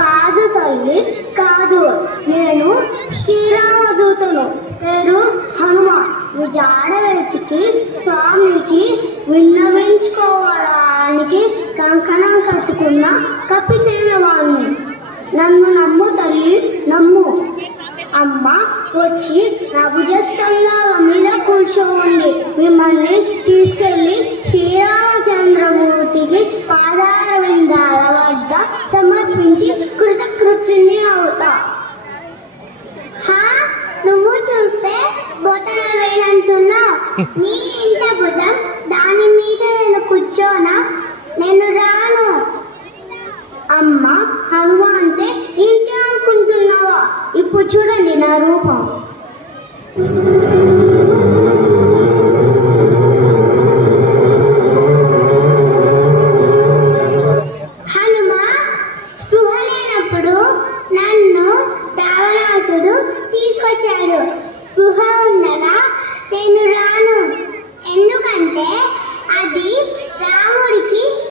కాదు తల్లి కాదు, నేను శ్రీరామదూతను, పేరు హనుమ. జాడ వెతికి స్వామికి విన్నవించుకోవడానికి కంకణం కట్టుకున్న కపిసేన వాణ్ణి. నన్ను నమ్ము తల్లి, నమ్ము. అమ్మ వచ్చి నా భుజస్కంధాల మీద కూర్చోండి. మిమ్మల్ని తీసుకెళ్లి శ్రీరామచంద్రమూర్తికి పాదార విందాల వద్ద సమర్పించి కృతకృత్యుని అవుతా. నువ్వు చూస్తే బొటన వేలంటున్నావు. నీ ఇంట భుజం, దాని మీద నేను కూర్చోనా? నేను రాను. అమ్మ హనుమ అంటే ఇంకే అనుకుంటున్నావా? ఇప్పుడు చూడండి నా రూపం.